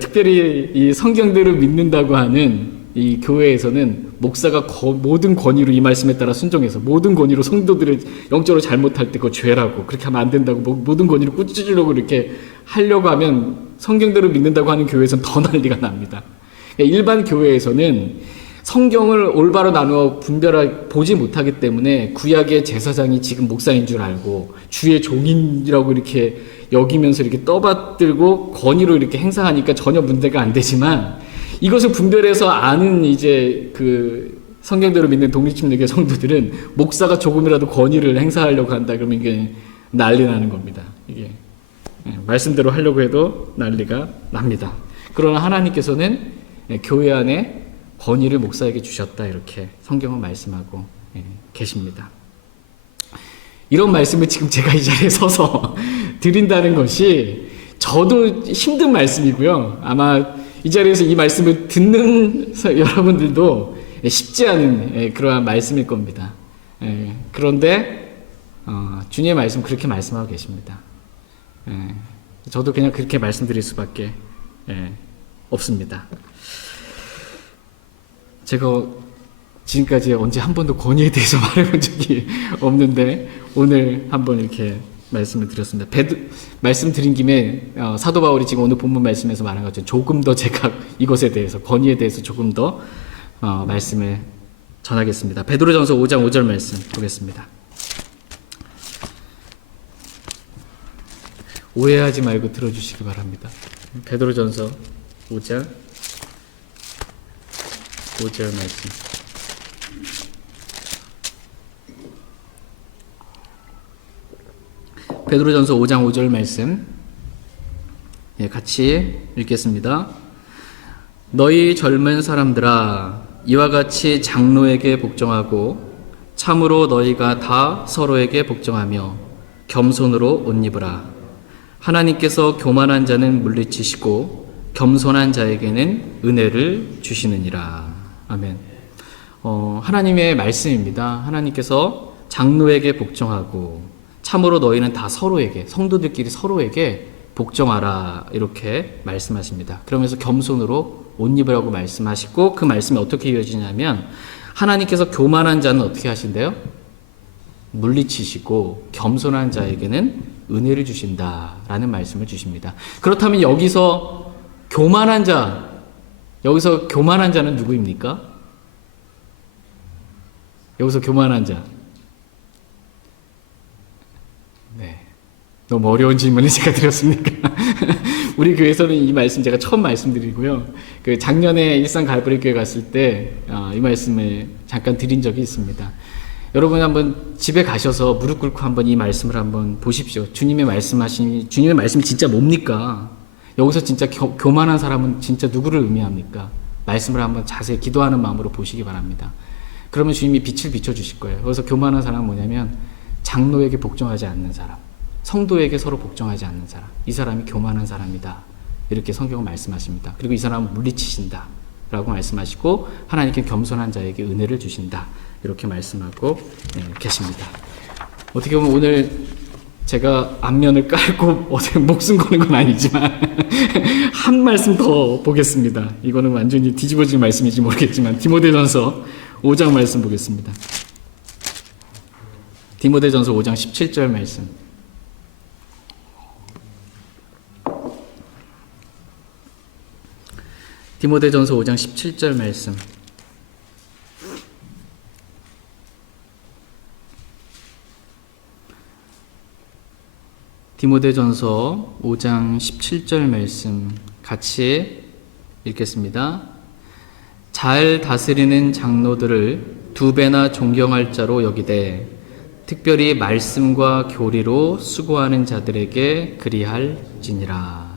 특별히 이 성경대로 믿는다고 하는 이 교회에서는 목사가 모든 권위로 이 말씀에 따라 순종해서 모든 권위로 성도들을 영적으로 잘못할 때 그거 죄라고, 그렇게 하면 안 된다고 모든 권위로 꾸짖으려고 이렇게 하려고 하면 성경대로 믿는다고 하는 교회에서는 더 난리가 납니다. 일반 교회에서는 성경을 올바로 나누어 분별하게 보지 못하기 때문에 구약의 제사장이 지금 목사인 줄 알고 주의 종인이라고 이렇게 여기면서 이렇게 떠받들고 권위로 이렇게 행사하니까 전혀 문제가 안 되지만, 이것을 분별해서 아는 이제 그 성경대로 믿는 독립침례교회 성도들은 목사가 조금이라도 권위를 행사하려고 한다 그러면 이게 난리 나는 겁니다. 이게 말씀대로 하려고 해도 난리가 납니다. 그러나 하나님께서는 교회 안에 권위를 목사에게 주셨다, 이렇게 성경은 말씀하고 계십니다. 이런 말씀을 지금 제가 이 자리에 서서 드린다는 것이 저도 힘든 말씀이고요. 아마 이 자리에서 이 말씀을 듣는 여러분들도 쉽지 않은 그러한 말씀일 겁니다. 그런데 주님의 말씀 그렇게 말씀하고 계십니다. 저도 그냥 그렇게 말씀드릴 수밖에 없습니다. 제가 지금까지 언제 한 번도 권위에 대해서 말해본 적이 없는데 오늘 한번 이렇게 말씀을 드렸습니다. 말씀드린 김에 사도 바울이 지금 오늘 본문 말씀에서 말한 것처럼 조금 더 제가 이것에 대해서, 권위에 대해서 조금 더 말씀을 전하겠습니다. 베드로전서 5장 5절 말씀 보겠습니다. 오해하지 말고 들어주시기 바랍니다. 베드로전서 5장 5절 말씀. 베드로전서 5장 5절 말씀 같이 읽겠습니다. 너희 젊은 사람들아, 이와 같이 장로에게 복종하고 참으로 너희가 다 서로에게 복종하며 겸손으로 옷 입으라. 하나님께서 교만한 자는 물리치시고 겸손한 자에게는 은혜를 주시느니라. 아멘. 하나님의 말씀입니다. 하나님께서 장로에게 복종하고 참으로 너희는 다 서로에게, 성도들끼리 서로에게 복종하라, 이렇게 말씀하십니다. 그러면서 겸손으로 옷 입으라고 말씀하시고 그 말씀이 어떻게 이어지냐면 하나님께서 교만한 자는 어떻게 하신대요? 물리치시고 겸손한 자에게는 은혜를 주신다라는 말씀을 주십니다. 그렇다면 여기서 교만한 자는 누구입니까? 여기서 교만한 자. 네. 너무 어려운 질문을 제가 드렸습니까? 우리 교회에서는 이 말씀 제가 처음 말씀드리고요. 그 작년에 일산 갈보리 교회 갔을 때 이 말씀을 잠깐 드린 적이 있습니다. 여러분 한번 집에 가셔서 무릎 꿇고 한번 이 말씀을 한번 보십시오. 주님의 말씀이 진짜 뭡니까? 여기서 진짜 교만한 사람은 진짜 누구를 의미합니까? 말씀을 한번 자세히 기도하는 마음으로 보시기 바랍니다. 그러면 주님이 빛을 비춰주실 거예요. 그래서 교만한 사람은 뭐냐면 장로에게 복종하지 않는 사람, 성도에게 서로 복종하지 않는 사람, 이 사람이 교만한 사람이다. 이렇게 성경은 말씀하십니다. 그리고 이 사람은 물리치신다 라고 말씀하시고 하나님께 겸손한 자에게 은혜를 주신다. 이렇게 말씀하고 계십니다. 어떻게 보면 오늘 제가 앞면을 깔고 어떻게 목숨 거는 건 아니지만 한 말씀 더 보겠습니다. 이거는 완전히 뒤집어진 말씀인지 모르겠지만 디모데전서 5장 말씀 보겠습니다. 디모데전서 5장 17절 말씀. 디모데전서 5장 17절 말씀. 디모데전서 5장 17절 말씀 같이 읽겠습니다. 잘 다스리는 장로들을 두 배나 존경할 자로 여기되 특별히 말씀과 교리로 수고하는 자들에게 그리할지니라.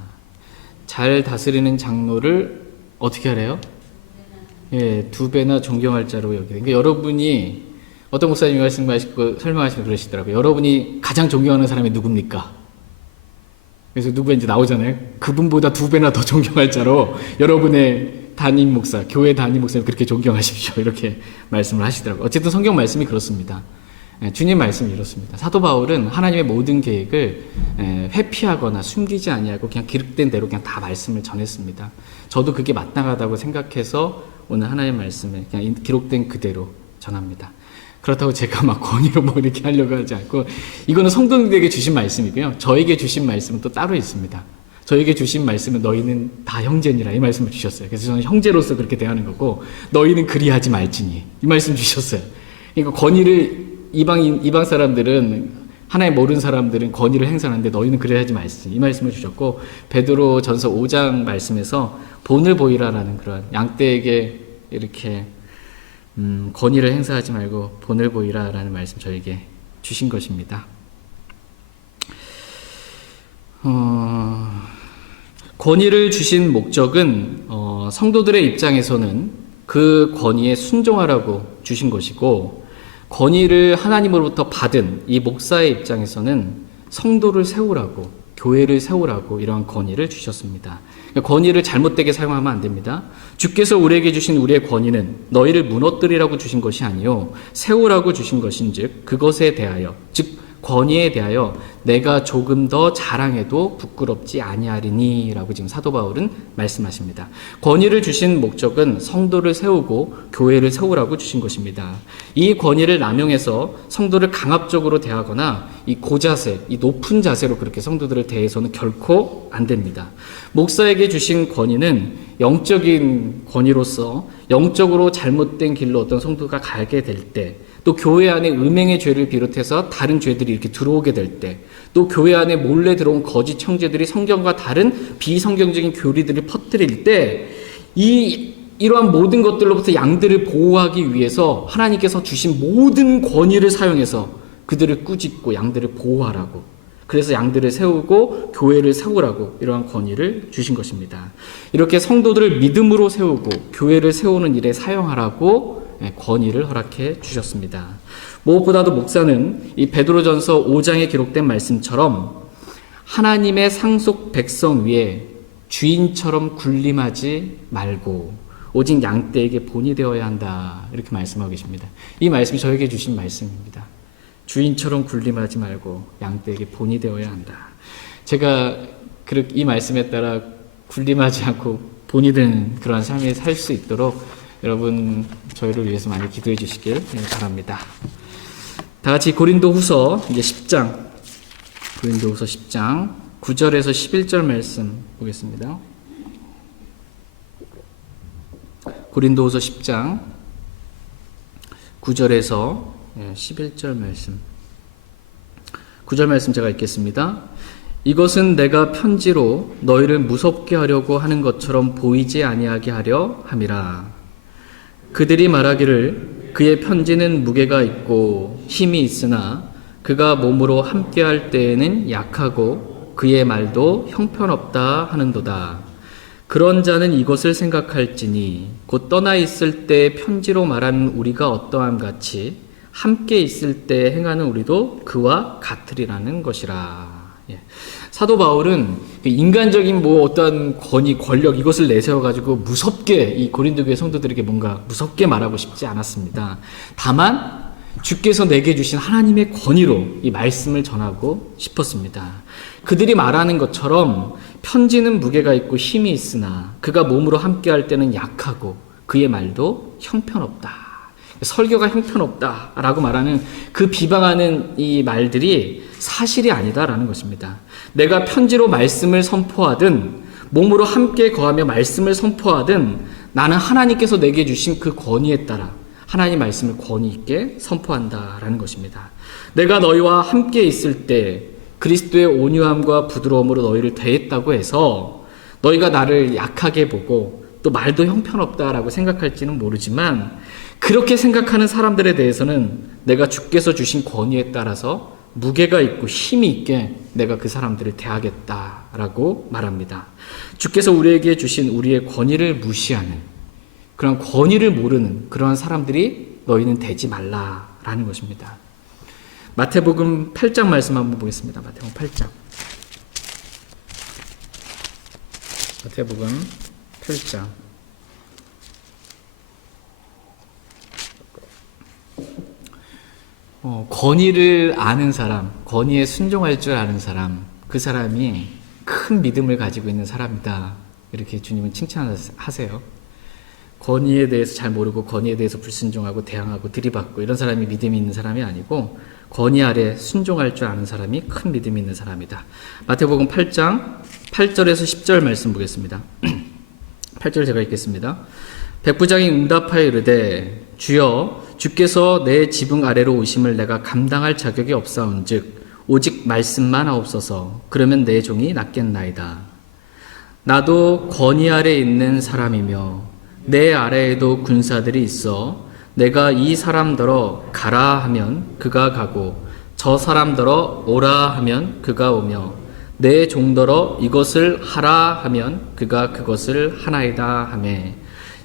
잘 다스리는 장로를 어떻게 하래요? 두 배나 존경할 자로 여기되. 그러니까 여러분이 어떤 목사님이 말씀하시고 설명하시면 그러시더라고요. 여러분이 가장 존경하는 사람이 누굽니까? 그래서 누구인지 나오잖아요. 그분보다 두 배나 더 존경할 자로 여러분의 담임 목사, 교회 담임 목사님 그렇게 존경하십시오. 이렇게 말씀을 하시더라고요. 어쨌든 성경 말씀이 그렇습니다. 주님 말씀이 이렇습니다. 사도 바울은 하나님의 모든 계획을 회피하거나 숨기지 아니하고 그냥 기록된 대로 그냥 다 말씀을 전했습니다. 저도 그게 마땅하다고 생각해서 오늘 하나님의 말씀을 그냥 기록된 그대로 전합니다. 그렇다고 제가 막 권위로 뭐 이렇게 하려고 하지 않고, 이거는 성도들에게 주신 말씀이고요. 저에게 주신 말씀은 또 따로 있습니다. 저에게 주신 말씀은 너희는 다 형제니라 이 말씀을 주셨어요. 그래서 저는 형제로서 그렇게 대하는 거고, 너희는 그리하지 말지니 이 말씀 주셨어요. 그러니까 권위를 이방 사람들은, 하나님 모르는 사람들은 권위를 행사하는데 너희는 그래야지 말지니 이 말씀을 주셨고, 베드로 전서 5장 말씀에서 본을 보이라라는 그런 양떼에게 이렇게 권위를 행사하지 말고 본을 보이라라는 말씀 저에게 주신 것입니다. 권위를 주신 목적은 성도들의 입장에서는 그 권위에 순종하라고 주신 것이고, 권위를 하나님으로부터 받은 이 목사의 입장에서는 성도를 세우라고, 교회를 세우라고 이러한 권위를 주셨습니다. 권위를 잘못되게 사용하면 안 됩니다. 주께서 우리에게 주신 우리의 권위는 너희를 무너뜨리라고 주신 것이 아니요 세우라고 주신 것인즉 그것에 대하여, 즉 권위에 대하여 내가 조금 더 자랑해도 부끄럽지 아니하리니 라고 지금 사도 바울은 말씀하십니다. 권위를 주신 목적은 성도를 세우고 교회를 세우라고 주신 것입니다. 이 권위를 남용해서 성도를 강압적으로 대하거나 이 고자세, 이 높은 자세로 그렇게 성도들을 대해서는 결코 안 됩니다. 목사에게 주신 권위는 영적인 권위로서 영적으로 잘못된 길로 어떤 성도가 가게 될 때, 또 교회 안에 음행의 죄를 비롯해서 다른 죄들이 이렇게 들어오게 될 때, 또 교회 안에 몰래 들어온 거짓 형제들이 성경과 다른 비성경적인 교리들을 퍼뜨릴 때, 이러한 모든 것들로부터 양들을 보호하기 위해서 하나님께서 주신 모든 권위를 사용해서 그들을 꾸짖고 양들을 보호하라고, 그래서 양들을 세우고 교회를 세우라고 이러한 권위를 주신 것입니다. 이렇게 성도들을 믿음으로 세우고 교회를 세우는 일에 사용하라고 권위를 허락해 주셨습니다. 무엇보다도 목사는 이 베드로전서 5장에 기록된 말씀처럼 하나님의 상속 백성 위에 주인처럼 군림하지 말고 오직 양떼에게 본이 되어야 한다, 이렇게 말씀하고 계십니다. 이 말씀이 저에게 주신 말씀입니다. 주인처럼 군림하지 말고 양떼에게 본이 되어야 한다. 제가 이 말씀에 따라 군림하지 않고 본이 되는 그러한 삶을 살 수 있도록 여러분 저희를 위해서 많이 기도해 주시길 바랍니다. 다 같이 고린도후서 이제 10장, 고린도후서 10장 9절에서 11절 말씀 보겠습니다. 고린도후서 10장 9절에서 11절 말씀. 9절 말씀 제가 읽겠습니다. 이것은 내가 편지로 너희를 무섭게 하려고 하는 것처럼 보이지 아니하게 하려 함이라. 그들이 말하기를 그의 편지는 무게가 있고 힘이 있으나 그가 몸으로 함께할 때에는 약하고 그의 말도 형편없다 하는도다. 그런 자는 이것을 생각할지니 곧 떠나 있을 때 편지로 말하는 우리가 어떠함 같이 함께 있을 때 행하는 우리도 그와 같으리라는 것이라. 사도 바울은 인간적인 어떤 권위, 권력 이것을 내세워가지고 무섭게 이 고린도 교회 성도들에게 뭔가 무섭게 말하고 싶지 않았습니다. 다만 주께서 내게 주신 하나님의 권위로 이 말씀을 전하고 싶었습니다. 그들이 말하는 것처럼 편지는 무게가 있고 힘이 있으나 그가 몸으로 함께할 때는 약하고 그의 말도 형편없다. 설교가 형편없다라고 말하는 그 비방하는 이 말들이 사실이 아니다라는 것입니다. 내가 편지로 말씀을 선포하든 몸으로 함께 거하며 말씀을 선포하든 나는 하나님께서 내게 주신 그 권위에 따라 하나님 말씀을 권위 있게 선포한다라는 것입니다. 내가 너희와 함께 있을 때 그리스도의 온유함과 부드러움으로 너희를 대했다고 해서 너희가 나를 약하게 보고 또 말도 형편없다라고 생각할지는 모르지만 그렇게 생각하는 사람들에 대해서는 내가 주께서 주신 권위에 따라서 무게가 있고 힘이 있게 내가 그 사람들을 대하겠다라고 말합니다. 주께서 우리에게 주신 우리의 권위를 무시하는 그런 권위를 모르는 그런 사람들이 너희는 되지 말라라는 것입니다. 마태복음 8장 말씀 한번 보겠습니다. 마태복음 8장. 마태복음 8장. 권위를 아는 사람, 권위에 순종할 줄 아는 사람, 그 사람이 큰 믿음을 가지고 있는 사람이다. 이렇게 주님은 칭찬하세요. 권위에 대해서 잘 모르고 권위에 대해서 불순종하고 대항하고 들이받고 이런 사람이 믿음이 있는 사람이 아니고 권위 아래 순종할 줄 아는 사람이 큰 믿음이 있는 사람이다. 마태복음 8장 8절에서 10절 말씀 보겠습니다. 8절 제가 읽겠습니다. 백부장이 응답하여 이르되 주여 주께서 내 지붕 아래로 오심을 내가 감당할 자격이 없사온즉 오직 말씀만 하옵소서. 그러면 내 종이 낫겠나이다. 나도 권위 아래 있는 사람이며 내 아래에도 군사들이 있어 내가 이 사람더러 가라 하면 그가 가고 저 사람더러 오라 하면 그가 오며 내 종더러 이것을 하라 하면 그가 그것을 하나이다 하매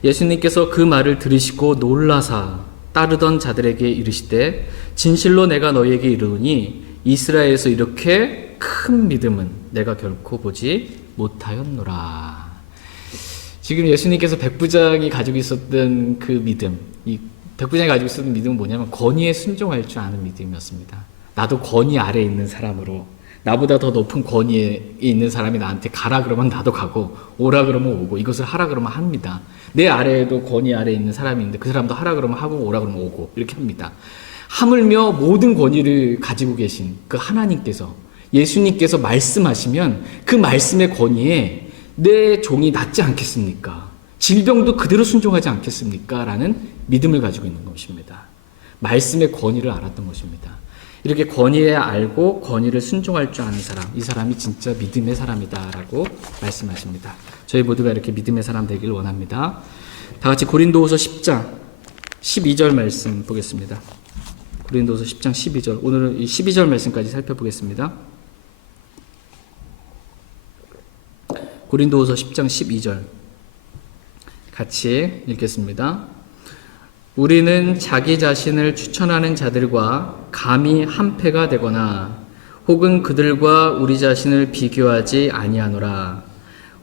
예수님께서 그 말을 들으시고 놀라사 따르던 자들에게 이르시되 진실로 내가 너희에게 이르노니 이스라엘에서 이렇게 큰 믿음은 내가 결코 보지 못하였노라. 지금 예수님께서 백부장이 가지고 있었던 그 믿음, 이 백부장이 가지고 있었던 믿음은 뭐냐면 권위에 순종할 줄 아는 믿음이었습니다. 나도 권위 아래에 있는 사람으로 나보다 더 높은 권위에 있는 사람이 나한테 가라 그러면 나도 가고 오라 그러면 오고 이것을 하라 그러면 합니다. 내 아래에도 권위 아래에 있는 사람이 있는데 그 사람도 하라 그러면 하고 오라 그러면 오고 이렇게 합니다. 하물며 모든 권위를 가지고 계신 그 하나님께서 예수님께서 말씀하시면 그 말씀의 권위에 내 종이 낫지 않겠습니까? 질병도 그대로 순종하지 않겠습니까? 라는 믿음을 가지고 있는 것입니다. 말씀의 권위를 알았던 것입니다. 이렇게 권위에 알고 권위를 순종할 줄 아는 사람, 이 사람이 진짜 믿음의 사람이다 라고 말씀하십니다. 저희 모두가 이렇게 믿음의 사람 되길 원합니다. 다 같이 고린도후서 10장 12절 말씀 보겠습니다. 고린도후서 10장 12절, 오늘은 이 12절 말씀까지 살펴보겠습니다. 고린도후서 10장 12절 같이 읽겠습니다. 우리는 자기 자신을 추천하는 자들과 감히 한패가 되거나 혹은 그들과 우리 자신을 비교하지 아니하노라.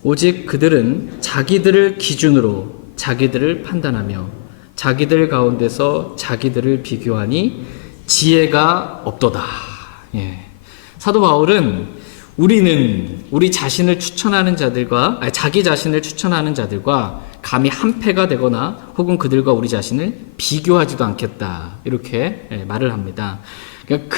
오직 그들은 자기들을 기준으로 자기들을 판단하며 자기들 가운데서 자기들을 비교하니 지혜가 없도다. 사도 바울은 우리는 우리 자신을 추천하는 자들과 자기 자신을 추천하는 자들과 감히 한패가 되거나 혹은 그들과 우리 자신을 비교하지도 않겠다 이렇게 말을 합니다. 그러니까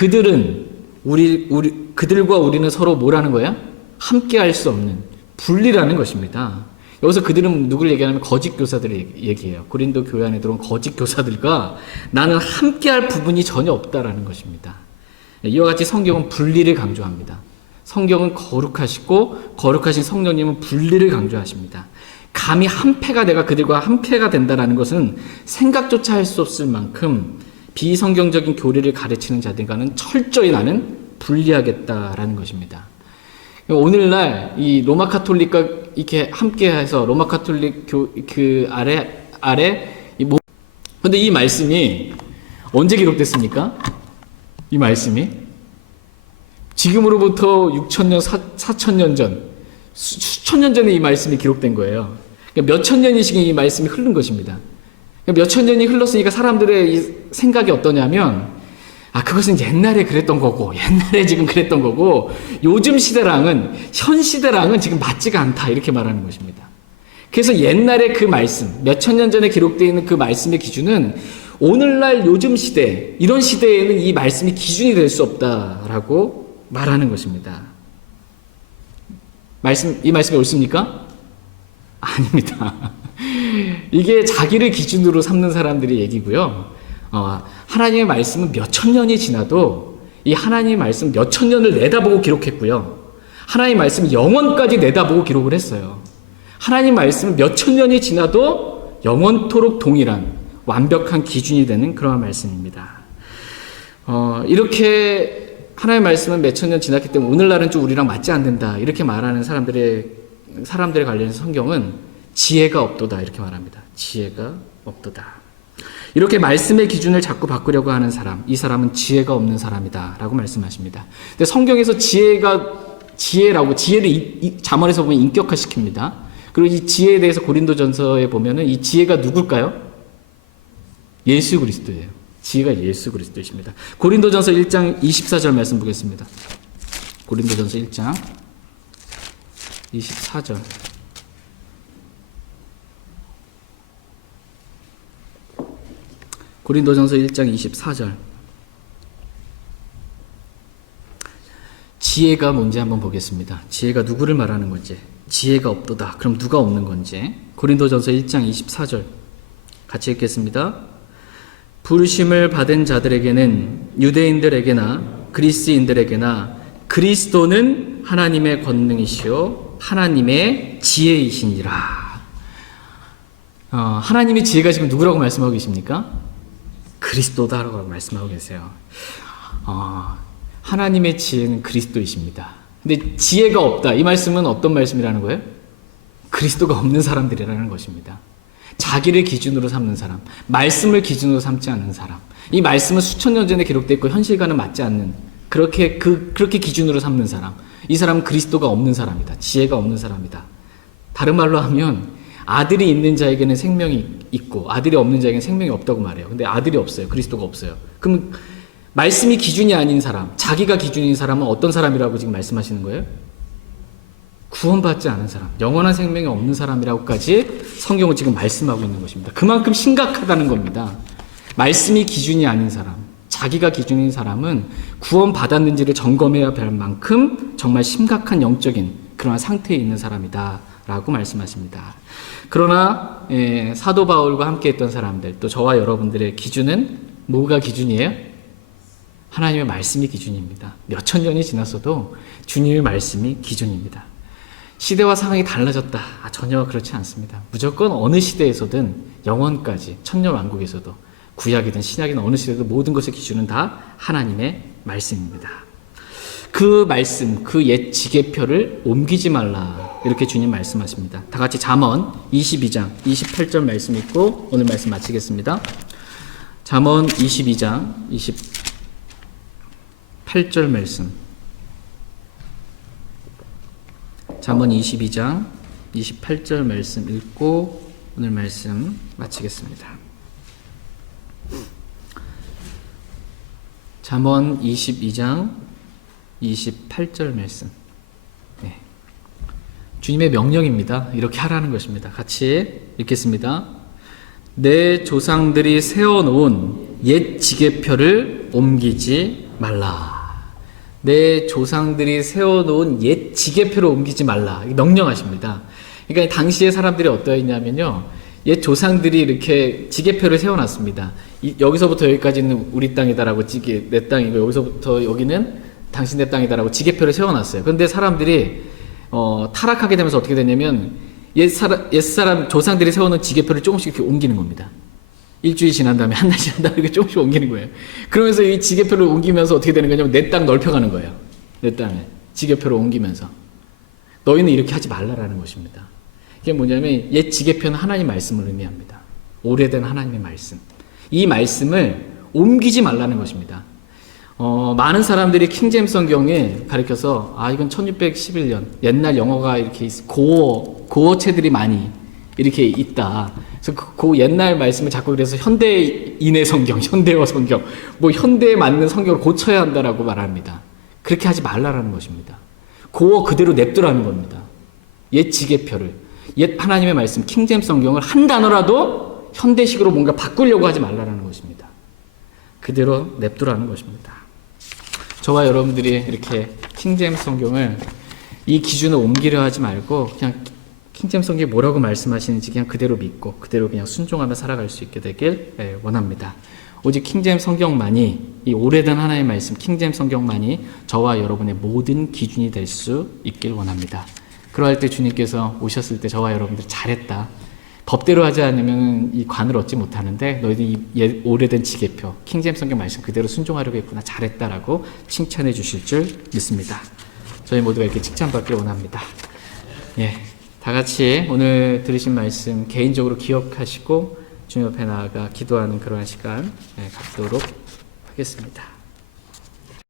그들과 우리는 서로 뭐라는 거야? 함께할 수 없는 분리라는 것입니다. 여기서 그들은 누구를 얘기하냐면 거짓 교사들을 얘기해요. 고린도 교회 안에 들어온 거짓 교사들과 나는 함께할 부분이 전혀 없다라는 것입니다. 이와 같이 성경은 분리를 강조합니다. 성경은 거룩하시고 거룩하신 성령님은 분리를 강조하십니다. 감히 한패가 내가 그들과 한패가 된다라는 것은 생각조차 할 수 없을 만큼 비성경적인 교리를 가르치는 자들과는 철저히 나는 분리하겠다라는 것입니다. 오늘날 이 로마 카톨릭과 이렇게 함께해서 로마 카톨릭 그 아래 근데 이 말씀이 언제 기록됐습니까? 이 말씀이 지금으로부터 6,000년, 4,000년 전, 수천 년 전에 이 말씀이 기록된 거예요. 그러니까 몇천 년이씩 이 말씀이 흐른 것입니다. 그러니까 몇천 년이 흘렀으니까 사람들의 이 생각이 어떠냐면, 그것은 옛날에 그랬던 거고, 옛날에 지금 그랬던 거고, 요즘 시대랑은, 현 시대랑은 지금 맞지가 않다. 이렇게 말하는 것입니다. 그래서 옛날에 그 말씀, 몇천 년 전에 기록되어 있는 그 말씀의 기준은 오늘날 요즘 시대, 이런 시대에는 이 말씀이 기준이 될 수 없다라고 말하는 것입니다. 이 말씀이 옳습니까? 아닙니다. 이게 자기를 기준으로 삼는 사람들의 얘기고요. 하나님의 말씀은 몇천 년이 지나도 이 하나님의 말씀 몇천 년을 내다보고 기록했고요. 하나님의 말씀은 영원까지 내다보고 기록을 했어요. 하나님 말씀은 몇천 년이 지나도 영원토록 동일한 완벽한 기준이 되는 그러한 말씀입니다. 이렇게 하나님의 말씀은 몇천 년 지났기 때문에 오늘날은 좀 우리랑 맞지 않는다 이렇게 말하는 사람들에 관련해서 성경은 지혜가 없도다 이렇게 말합니다. 지혜가 없도다. 이렇게 말씀의 기준을 자꾸 바꾸려고 하는 사람, 이 사람은 지혜가 없는 사람이다 라고 말씀하십니다. 근데 성경에서 지혜를 잠언에서 보면 인격화시킵니다. 그리고 이 지혜에 대해서 고린도전서에 보면은 이 지혜가 누굴까요? 예수 그리스도예요. 지혜가 예수 그리스도이십니다. 고린도전서 1장 24절 말씀 보겠습니다. 고린도전서 1장 24절. 고린도전서 1장 24절. 지혜가 뭔지 한번 보겠습니다. 지혜가 누구를 말하는 건지. 지혜가 없도다. 그럼 누가 없는 건지. 고린도전서 1장 24절. 같이 읽겠습니다. 부르심을 받은 자들에게는 유대인들에게나 그리스인들에게나 그리스도는 하나님의 권능이시요 하나님의 지혜이시니라. 하나님의 지혜가 지금 누구라고 말씀하고 계십니까? 그리스도다라고 말씀하고 계세요. 하나님의 지혜는 그리스도이십니다. 근데 지혜가 없다. 이 말씀은 어떤 말씀이라는 거예요? 그리스도가 없는 사람들이라는 것입니다. 자기를 기준으로 삼는 사람, 말씀을 기준으로 삼지 않는 사람. 이 말씀은 수천 년 전에 기록되어 있고 현실과는 맞지 않는 그렇게 기준으로 삼는 사람. 이 사람은 그리스도가 없는 사람이다. 지혜가 없는 사람이다. 다른 말로 하면 아들이 있는 자에게는 생명이 있고 아들이 없는 자에게는 생명이 없다고 말해요. 근데 아들이 없어요. 그리스도가 없어요. 그럼 말씀이 기준이 아닌 사람, 자기가 기준인 사람은 어떤 사람이라고 지금 말씀하시는 거예요? 구원받지 않은 사람, 영원한 생명이 없는 사람이라고까지 성경은 지금 말씀하고 있는 것입니다. 그만큼 심각하다는 겁니다. 말씀이 기준이 아닌 사람, 자기가 기준인 사람은 구원받았는지를 점검해야 할 만큼 정말 심각한 영적인 그런 상태에 있는 사람이다 라고 말씀하십니다. 그러나 사도 바울과 함께 했던 사람들, 또 저와 여러분들의 기준은 뭐가 기준이에요? 하나님의 말씀이 기준입니다. 몇천 년이 지났어도 주님의 말씀이 기준입니다. 시대와 상황이 달라졌다. 전혀 그렇지 않습니다. 무조건 어느 시대에서든 영원까지 천년왕국에서도 구약이든 신약이든 어느 시대도 모든 것의 기준은 다 하나님의 말씀입니다. 그 말씀, 그 옛 지계표를 옮기지 말라 이렇게 주님 말씀하십니다. 다 같이 잠언 22장 28절 말씀 읽고 오늘 말씀 마치겠습니다. 잠언 22장 28절 말씀. 잠언 22장 28절 말씀 읽고 오늘 말씀 마치겠습니다. 잠언 22장 28절 말씀. 주님의 명령입니다. 이렇게 하라는 것입니다. 같이 읽겠습니다. 내 조상들이 세워놓은 옛 지계표를 옮기지 말라. 내 조상들이 세워놓은 옛 지계표를 옮기지 말라. 명령하십니다. 그러니까 당시의 사람들이 어떠했냐면요. 옛 조상들이 이렇게 지계표를 세워놨습니다. 여기서부터 여기까지는 우리 땅이다라고 내 땅이고 여기서부터 여기는 당신의 땅이다라고 지계표를 세워놨어요. 그런데 사람들이 타락하게 되면서 어떻게 되냐면 옛사람 조상들이 세워놓은 지계표를 조금씩 이렇게 옮기는 겁니다. 일주일 지난 다음에 한 달 지난 다음에 이렇게 조금씩 옮기는 거예요. 그러면서 이 지계표를 옮기면서 어떻게 되는 거냐면 내 땅 넓혀가는 거예요. 내 땅에 지계표를 옮기면서 너희는 이렇게 하지 말라라는 것입니다. 이게 뭐냐면 옛 지계표는 하나님 말씀을 의미합니다. 오래된 하나님의 말씀. 이 말씀을 옮기지 말라는 것입니다. 많은 사람들이 킹제임스 성경에 가르쳐서 이건 1611년 옛날 영어가 이렇게 고어체들이 많이 이렇게 있다. 그래서 그 옛날 말씀을 자꾸 그래서 현대인의 성경, 현대어 성경, 뭐 현대에 맞는 성경을 고쳐야 한다라고 말합니다. 그렇게 하지 말라라는 것입니다. 고어 그대로 냅두라는 겁니다. 옛 지계표를, 옛 하나님의 말씀, 킹제임스 성경을 한 단어라도 현대식으로 뭔가 바꾸려고 하지 말라라는 것입니다. 그대로 냅두라는 것입니다. 저와 여러분들이 이렇게 킹제임스 성경을 이 기준을 옮기려 하지 말고 그냥 킹제임스 성경이 뭐라고 말씀하시는지 그냥 그대로 믿고 그대로 그냥 순종하며 살아갈 수 있게 되길 원합니다. 오직 킹제임스 성경만이, 이 오래된 하나님의 말씀 킹제임스 성경만이 저와 여러분의 모든 기준이 될 수 있길 원합니다. 그러할 때 주님께서 오셨을 때 저와 여러분들 잘했다, 법대로 하지 않으면 이 관을 얻지 못하는데 너희들 이 오래된 지계표 킹제임스 성경 말씀 그대로 순종하려고 했구나, 잘했다라고 칭찬해 주실 줄 믿습니다. 저희 모두가 이렇게 칭찬받길 원합니다. 다 같이 오늘 들으신 말씀 개인적으로 기억하시고 주님 앞에 나아가 기도하는 그러한 시간 갖도록 하겠습니다.